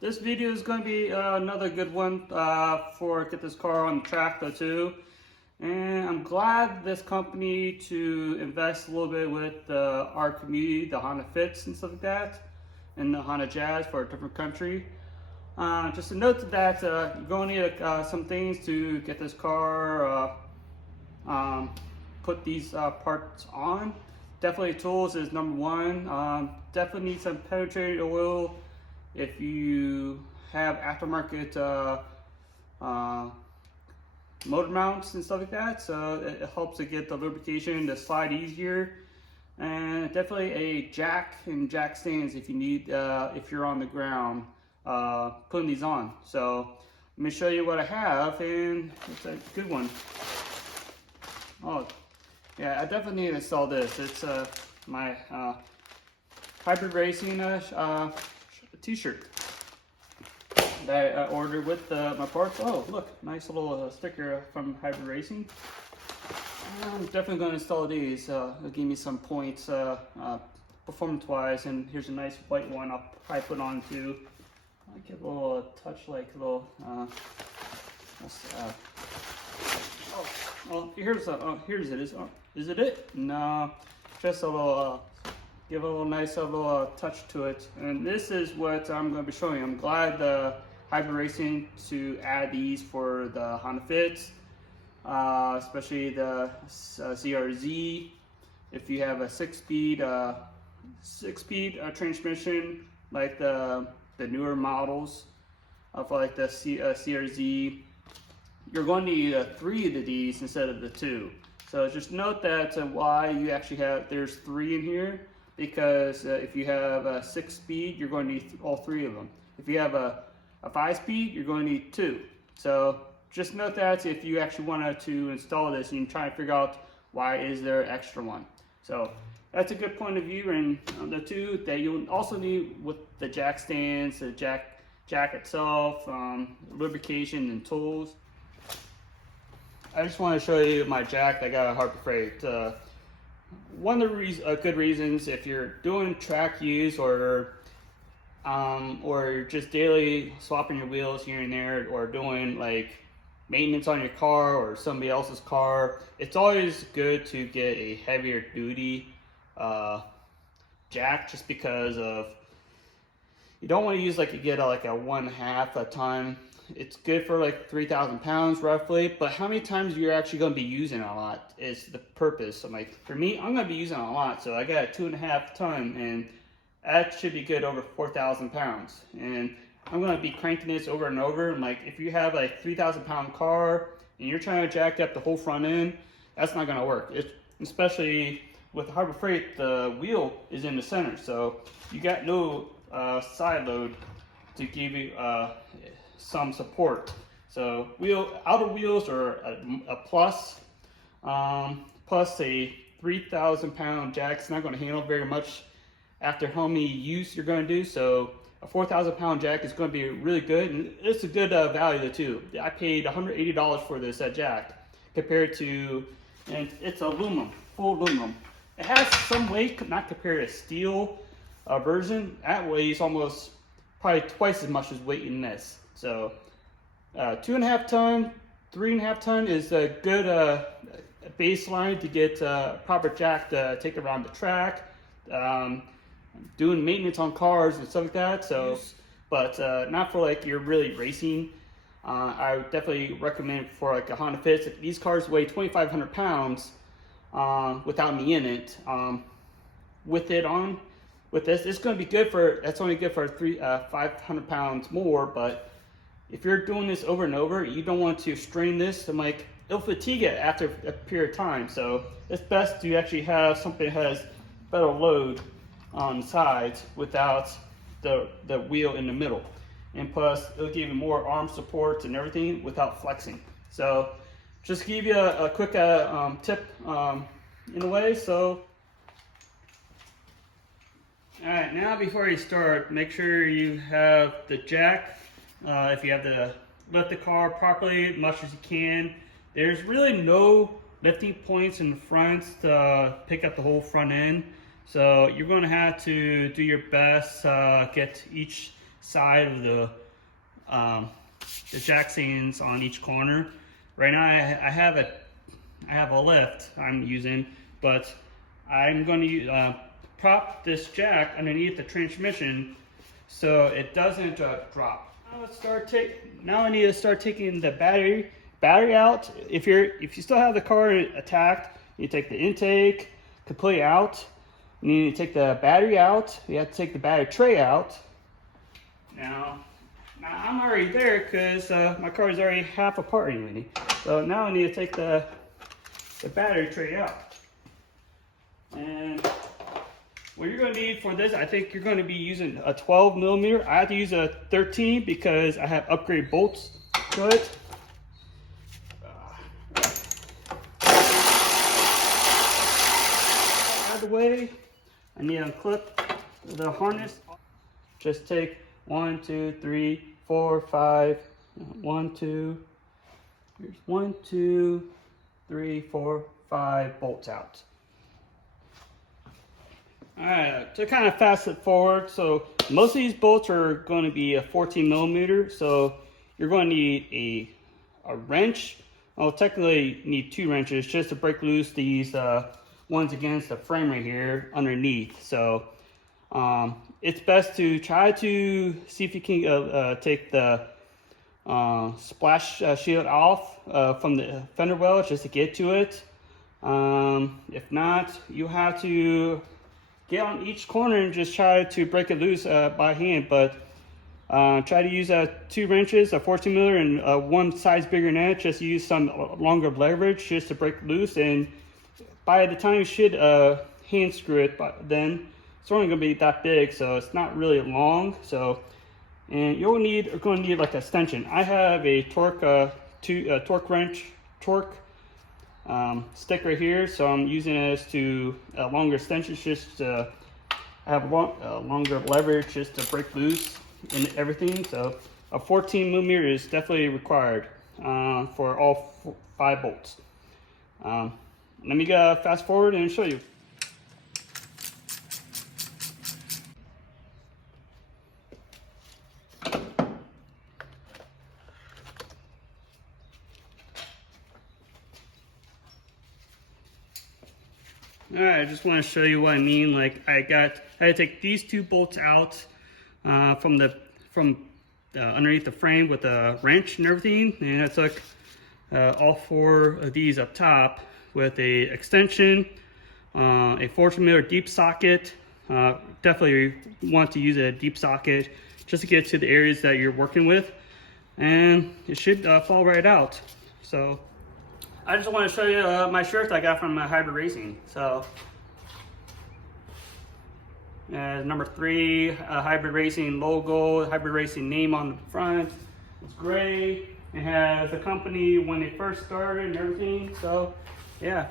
This video is going to be another good one for get this car on the track though too. And I'm glad this company to invest a little bit with our community, the Honda Fits and stuff like that, and the Honda Jazz for a different country. Just a note to that, you're going to need some things to get this car, put these parts on. Definitely tools is number one. Definitely need some penetrating oil. If you have aftermarket motor mounts and stuff like that, so it helps to get the lubrication to slide easier. And definitely a jack and jack stands if you need, if you're on the ground putting these on. So let me show you what I have, and it's a good one. Oh yeah, I definitely need to install this. It's my hybrid racing t-shirt that I ordered with my parts. Oh look, nice little sticker from Hybrid Racing. I'm definitely going to install these. It'll give me some points performance wise, and here's a nice white one I'll probably put on too. I get a little touch like a little here's it. Is it it? No, just a little give a little nice little touch to it. And this is what I'm going to be showing you. I'm glad the Hybrid Racing to add these for the Honda Fits, especially the CRZ. If you have a six-speed transmission, like the newer models for like the CRZ, you're going to need 3 of these instead of the 2. So just note that why you actually have, there's 3 in here, because if you have a 6-speed, you're going to need all 3 of them. If you have a 5-speed, you're going to need 2. So just note that if you actually wanted to install this and you're trying to figure out why is there an extra one. So that's a good point of view. And the 2 that you'll also need with the jack stands, the jack itself, lubrication and tools. I just want to show you my jack that I got at Harbor Freight. One of the good reasons, if you're doing track use or just daily swapping your wheels here and there, or doing like maintenance on your car or somebody else's car, it's always good to get a heavier duty jack, just because of you don't want to use like you get like a 1/2 a ton. It's good for like 3,000 pounds roughly, but how many times you're actually going to be using it a lot is the purpose. So like for me, I'm going to be using it a lot, so I got a 2.5 ton, and that should be good over 4,000 pounds. And I'm going to be cranking this over and over. And like if you have a 3,000 pound car and you're trying to jack up the whole front end, that's not going to work. Especially with Harbor Freight, the wheel is in the center, so you got no side load to give you some support. So outer wheels are a plus. Plus a 3,000 pound jack's not going to handle very much after how many use you're going to do. So a 4,000 pound jack is going to be really good, and it's a good value too. I paid $180 for this jack compared to, and it's aluminum, full aluminum. It has some weight, not compared to steel version. That weighs almost probably twice as much as weight in this. So 2.5 ton, 3.5 ton is a good baseline to get a proper jack to take around the track, doing maintenance on cars and stuff like that. So, but not for like you're really racing. I would definitely recommend for like a Honda Fit. If these cars weigh 2,500 pounds without me in it, with this, it's going to be good for. That's only good for 500 pounds more, but if you're doing this over and over, you don't want to strain this, and like it'll fatigue it after a period of time. So it's best to actually have something that has better load on the sides without the wheel in the middle. And plus, it'll give you more arm support and everything without flexing. So just give you a quick tip in a way. So all right, now before you start, make sure you have the jack. If you have to lift the car properly as much as you can. There's really no lifting points in the front to pick up the whole front end. So you're going to have to do your best, get each side of the jack stands on each corner. Right now I have a lift I'm using, but I'm going to prop this jack underneath the transmission so it doesn't drop. Now I need to start taking the battery out. If you still have the car attacked, you take the intake completely out. You need to take the battery out. You have to take the battery tray out. Now I'm already there because my car is already half apart anyway. So now I need to take the battery tray out. And what you're going to need for this, I think you're going to be using a 12 millimeter. I have to use a 13 because I have upgraded bolts to it. Out of the way, I need to unclip the harness. Just take 1, 2, 3, 4, 5, 1, 2, here's 1, 2, 3, 4, 5 bolts out. Alright, to kind of fast it forward, so most of these bolts are going to be a 14 millimeter, so you're going to need a wrench. Well, technically you need 2 wrenches just to break loose these ones against the frame right here underneath. So it's best to try to see if you can take the splash shield off from the fender well just to get to it. If not, you have to get on each corner and just try to break it loose by hand, but try to use 2 wrenches, a 14 millimeter and one size bigger than that. Just use some longer leverage just to break it loose, and by the time you should hand screw it, but then it's only going to be that big, so it's not really long. So, and you're going to need like an extension. I have a torque stick right here, so I'm using it as to longer extensions just to have longer leverage just to break loose and everything. So a 14 millimeter is definitely required for all 5 bolts. Let me fast forward and show you. Alright, I just want to show you what I mean. Like I had to take these 2 bolts out from underneath the frame with a wrench and everything, and I took all 4 of these up top with a extension, a 14 millimeter deep socket. Definitely want to use a deep socket just to get to the areas that you're working with, and it should fall right out. So I just want to show you my shirt I got from Hybrid Racing. So number 3 Hybrid Racing logo, Hybrid Racing name on the front. It's gray. It has the company when they first started and everything. So yeah,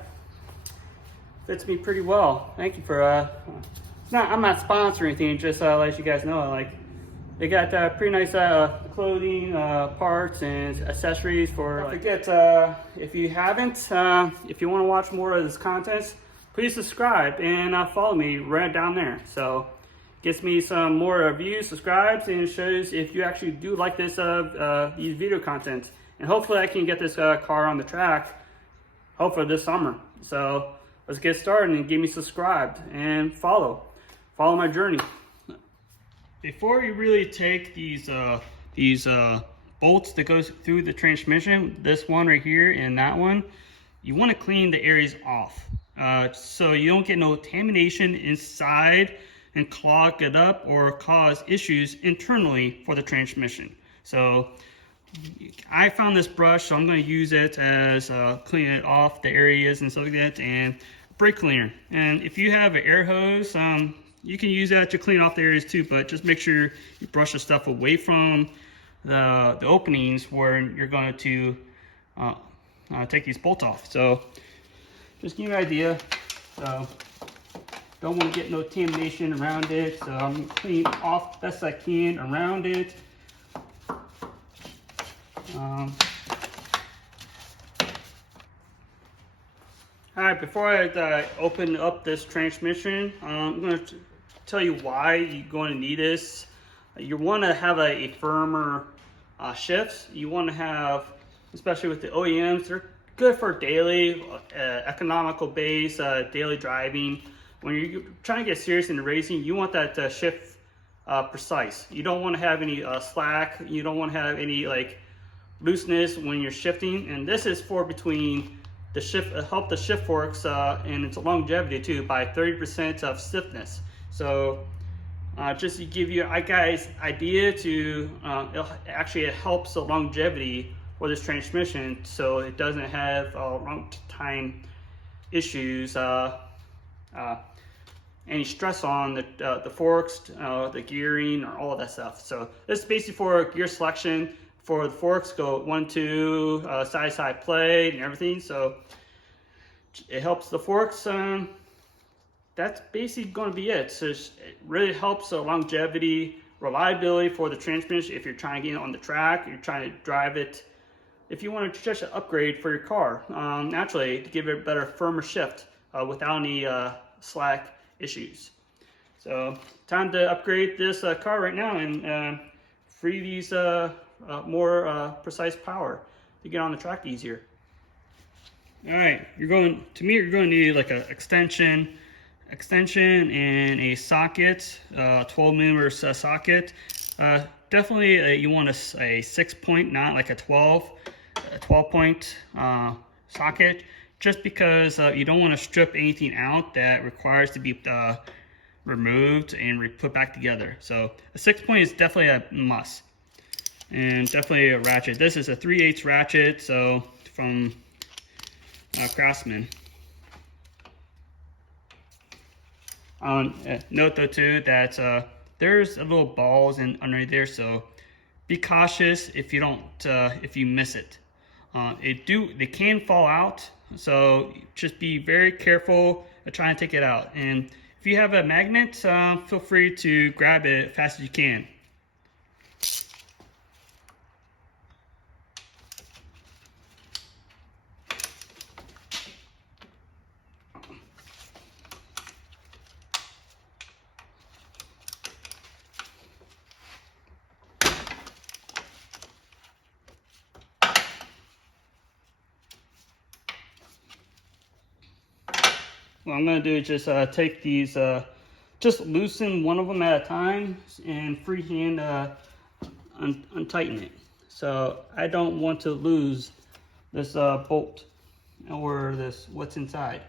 fits me pretty well. Thank you for I'm not sponsoring anything, just let you guys know, like they got pretty nice clothing, parts, and accessories for. Don't forget, if you haven't, if you want to watch more of this content, please subscribe and follow me right down there. So gets me some more views, subscribes, and shows if you actually do like this these video content. And hopefully I can get this car on the track, hopefully this summer. So let's get started and get me subscribed and follow my journey. Before you really take these bolts that goes through the transmission, this one right here and that one, you want to clean the areas off so you don't get no contamination inside and clog it up or cause issues internally for the transmission. So I found this brush, so I'm going to use it as clean it off the areas and stuff like that, and brake cleaner. And if you have an air hose, you can use that to clean off the areas too, but just make sure you brush the stuff away from the openings where you're going to take these bolts off. So just give you an idea. So don't want to get no contamination around it, so I'm going to clean off best I can around it. Alright, before I open up this transmission, I'm going to tell you why you're going to need this. You want to have a firmer shifts. You want to have, especially with the OEMs, they're good for daily, economical base, daily driving. When you're trying to get serious in racing, you want that shift precise. You don't want to have any slack. You don't want to have any like looseness when you're shifting. And this is for between the shift, help the shift forks and its longevity too by 30% of stiffness. So just to give you guys idea to it helps the longevity for this transmission, so it doesn't have long time issues, any stress on the forks, the gearing, or all of that stuff. So this is basically for gear selection. For the forks, go 1, 2, side to side play and everything. So it helps the forks. That's basically going to be it. So it really helps the longevity, reliability for the transmission. If you're trying to get it on the track, you're trying to drive it. If you want to just upgrade for your car, naturally to give it a better, firmer shift without any slack issues. So time to upgrade this car right now and free these more precise power to get on the track easier. All right, you're going to need like an extension and a socket, 12mm socket. Definitely you want a 6-point, not like a 12-point socket, just because you don't want to strip anything out that requires to be removed and put back together. So a 6-point is definitely a must. And definitely a ratchet. This is a 3/8 ratchet, so from Craftsman. Note though too that there's a little balls underneath there, so be cautious if you don't if you miss it. They can fall out, so just be very careful of trying to take it out. And if you have a magnet, feel free to grab it as fast as you can. What I'm going to do is just take these, just loosen one of them at a time and freehand untighten it. So I don't want to lose this bolt or what's inside.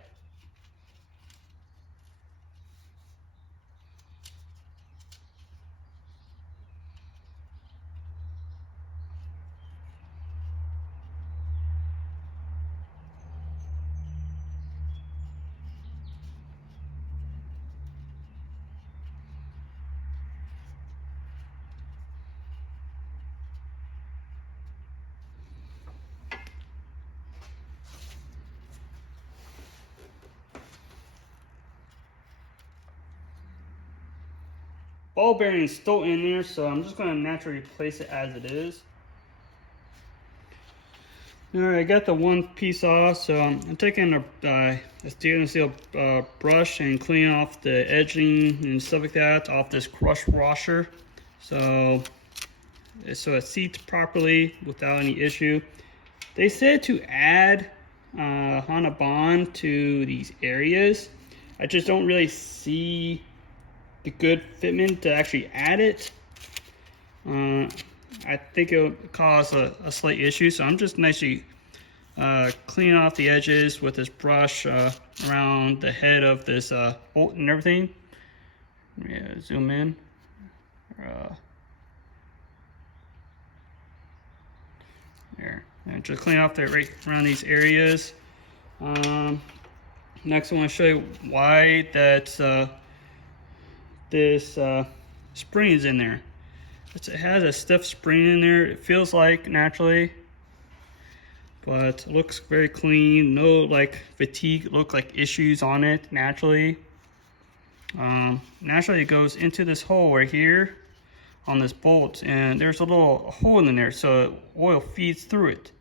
Ball bearing is still in there, so I'm just going to naturally place it as it is. Alright, I got the one piece off, so I'm taking a stainless steel brush and cleaning off the edging and stuff like that off this crush washer, so it seats properly without any issue. They said to add Honda Bond to these areas. I just don't really see the good fitment to actually add it. I think it would cause a slight issue, so I'm just nicely cleaning off the edges with this brush around the head of this bolt and everything. Yeah, zoom in. There, and just clean off that right around these areas. Next, I want to show you why that this spring is in there. It has a stiff spring in there. It feels like naturally, but it looks very clean. No like fatigue look like issues on it naturally. Naturally it goes into this hole right here on this bolt, and there's a little hole in there, so oil feeds through it.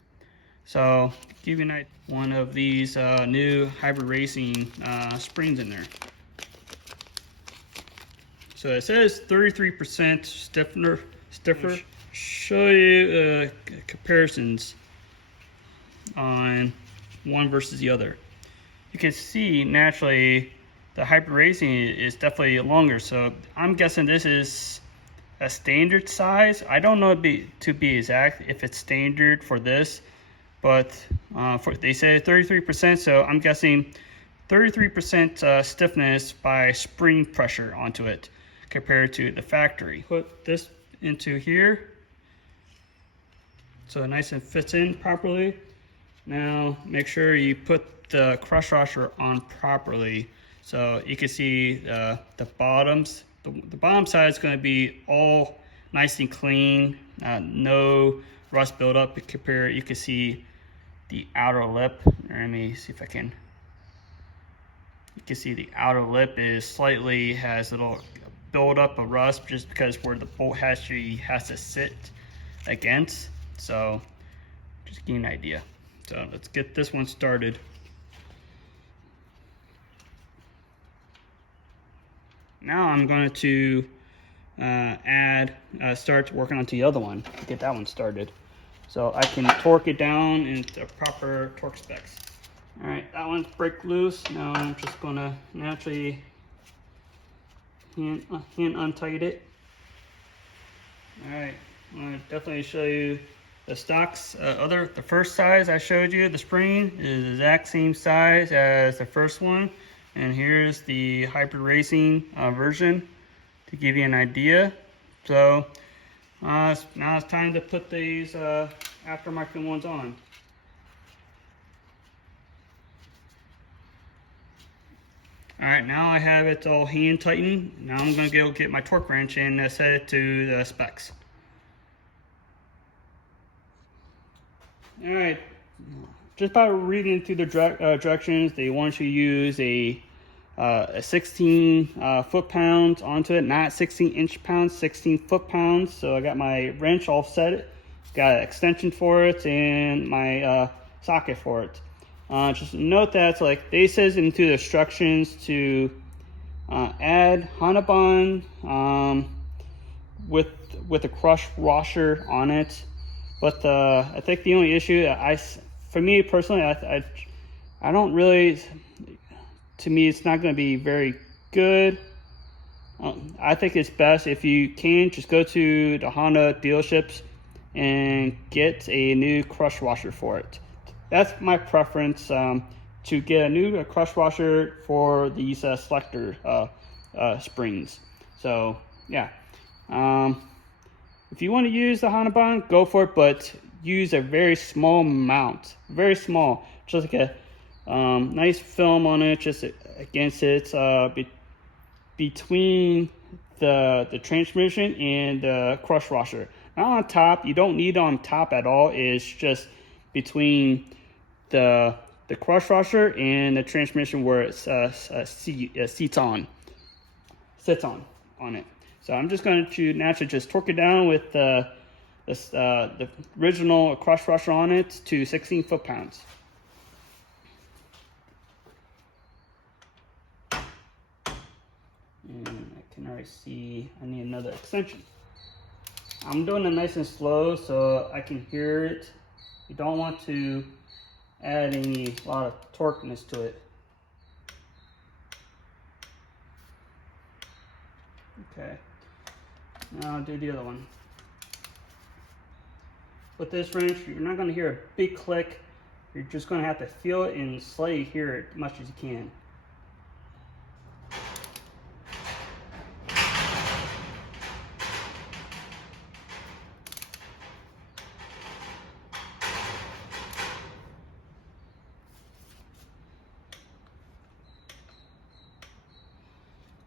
So give you an idea, one of these new hybrid racing springs in there. So it says 33% stiffer. Show you comparisons on one versus the other. You can see naturally the Hyper Racing is definitely longer. So I'm guessing this is a standard size. I don't know to be exact if it's standard for this, but they say 33%. So I'm guessing 33% stiffness by spring pressure onto it compared to the factory. Put this into here so it nice and fits in properly. Now make sure you put the crush washer on properly so you can see the bottoms. The bottom side is going to be all nice and clean, no rust buildup. You can see the outer lip. Let me see if I can. You can see the outer lip has a little buildup of rust just because where the bolt hatchery has to sit against. So just give you an idea. So let's get this one started. Now I'm going to start working onto the other one to get that one started. So I can torque it down into proper torque specs. All right, that one's break loose. Now I'm just gonna naturally hand untight it. All right, I'm gonna definitely show you the stocks. The first size I showed you, the spring, is the exact same size as the first one. And here's the Hyper Racing version to give you an idea. So now it's time to put these aftermarket ones on. Alright, now I have it all hand tightened. Now I'm going to go get my torque wrench and set it to the specs. Alright, just by reading through the directions, they want you to use a 16 foot-pounds onto it, not 16 inch-pounds, 16 foot-pounds. So I got my wrench all set, got an extension for it, and my socket for it. Just note that they says into the instructions to add Honda bond with a crush washer on it, but I think the only issue for me personally, I don't really. To me, it's not going to be very good. I think it's best if you can just go to the Honda dealerships and get a new crush washer for it. That's my preference, to get a new crush washer for these selector springs. So yeah, if you want to use the Honda bond, go for it, but use a very small amount, very small, just like a nice film on it, just against it, between the transmission and the crush washer. Not on top. You don't need it on top at all. It's just between the crush washer and the transmission where it sits on it. So I'm just going to naturally just torque it down with the original crush washer on it to 16 foot-pounds. And I can already see I need another extension. I'm doing it nice and slow so I can hear it. You don't want to add a lot of torqueness to it. Okay, now I'll do the other one. With this wrench, you're not going to hear a big click. You're just going to have to feel it and slightly hear it as much as you can.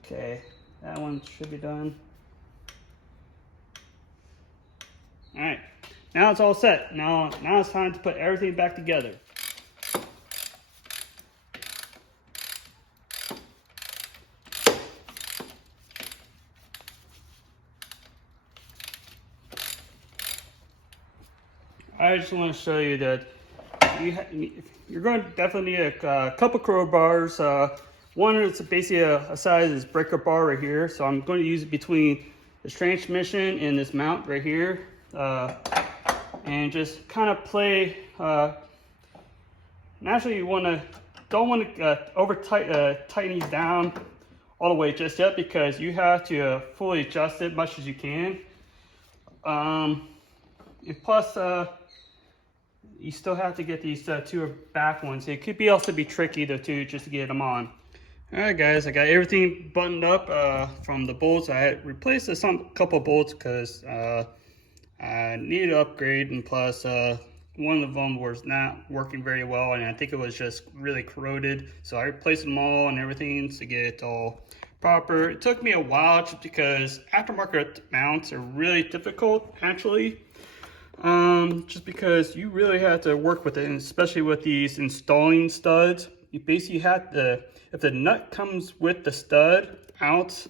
Okay, that one should be done. All right, now it's all set. Now it's time to put everything back together. I just want to show you that you're going to definitely need a couple crowbars One is basically a size is breaker bar right here, so I'm going to use it between this transmission and this mount right here, and just kind of play. Naturally, you don't want to tighten these down all the way just yet, because you have to fully adjust it much as you can. And plus, you still have to get these two back ones. It could also be tricky though too, just to get them on. All right, guys, I got everything buttoned up from the bolts. I had replaced couple bolts because I needed to upgrade, and plus one of them was not working very well, and I think it was just really corroded. So I replaced them all and everything to get it all proper. It took me a while just because aftermarket mounts are really difficult, actually. Just because you really have to work with it, and especially with these installing studs. You basically have to, if the nut comes with the stud out,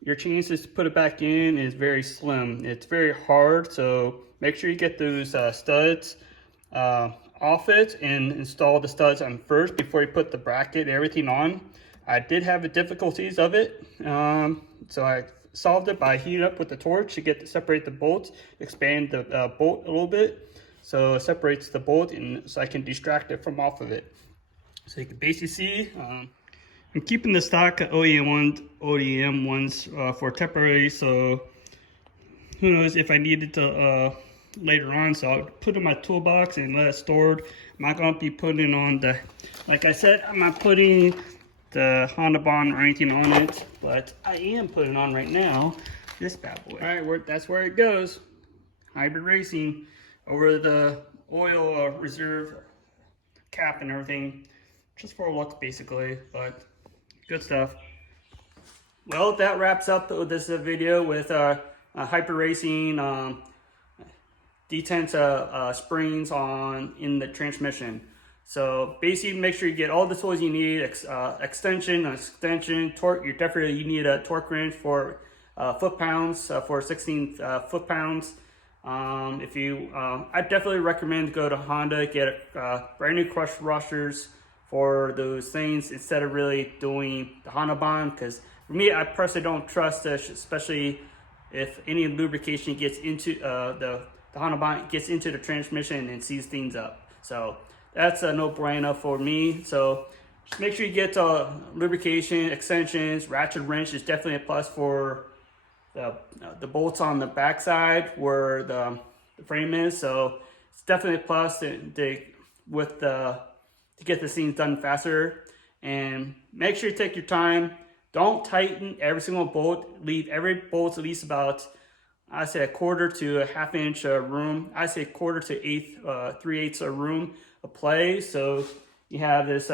your chances to put it back in is very slim. It's very hard, so make sure you get those studs off it and install the studs on first before you put the bracket and everything on. I did have the difficulties of it, so I solved it by heating up with the torch to separate the bolts, expand the bolt a little bit so it separates the bolt, and so I can distract it from off of it. So you can basically see I'm keeping the stock OEM ones for temporary, so who knows if I needed to later on, so I'll put it in my toolbox and let it stored. I'm not going to be putting on like I said, I'm not putting the Honda bond or anything on it, but I am putting on right now this bad boy. All right, that's where it goes. Hybrid Racing over the oil reserve cap and everything, just for looks basically, but good stuff. Well, that wraps up this video with Hyper Racing detent springs in the transmission. So basically, make sure you get all the tools you need: extension, torque. You need a torque wrench for foot-pounds for 16 foot-pounds. I definitely recommend go to Honda, get brand new crush washers for those things instead of really doing the Honda bond, because for me, I personally don't trust this, especially if any lubrication gets into the Honda bond gets into the transmission and sees things up. So that's a no-brainer for me. So just make sure you get lubrication, extensions, ratchet wrench is definitely a plus for the bolts on the backside where the frame is. So it's definitely a plus to get the scenes done faster. And make sure you take your time. Don't tighten every single bolt. Leave every bolt at least about, I say, a quarter to a half inch room. I say quarter to 3/8 room of play. So you have this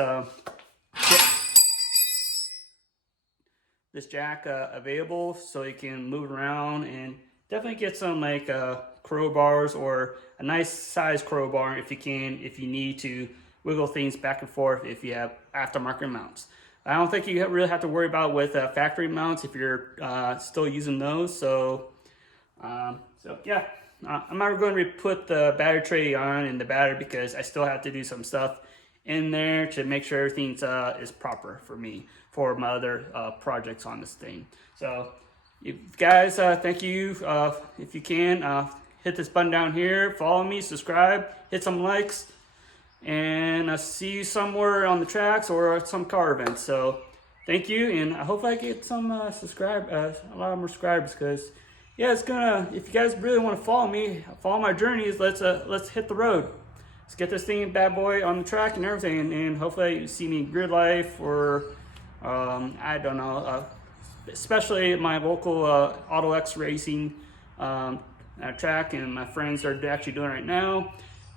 jack available, so you can move around, and definitely get some like crowbars or a nice size crowbar if you need to wiggle things back and forth if you have aftermarket mounts. I don't think you really have to worry about with factory mounts if you're still using those. So yeah, I'm not going to put the battery tray on in the battery because I still have to do some stuff in there to make sure everything is proper for me for my other projects on this thing. So you guys, thank you. If you can, hit this button down here, follow me, subscribe, hit some likes, and I'll see you somewhere on the tracks or at some car events. So thank you, and I hope I get some a lot more subscribers, because yeah, it's gonna, if you guys really want to follow me, follow my journeys, let's hit the road. Let's get this thing, bad boy, on the track and everything, and hopefully you see me in Grid Life or I don't know, especially my local Auto X Racing track, and my friends are actually doing it right now.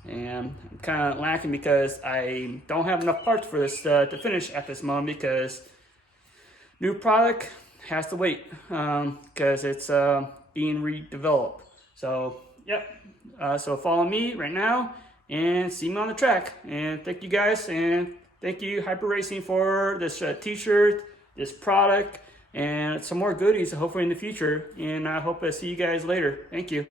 And I'm kind of lacking because I don't have enough parts for this to finish at this moment, because new product has to wait because it's being redeveloped. So yeah, so follow me right now and see me on the track. And thank you guys, and thank you Hyper Racing for this t-shirt, this product, and some more goodies hopefully in the future. And I hope I see you guys later. Thank you.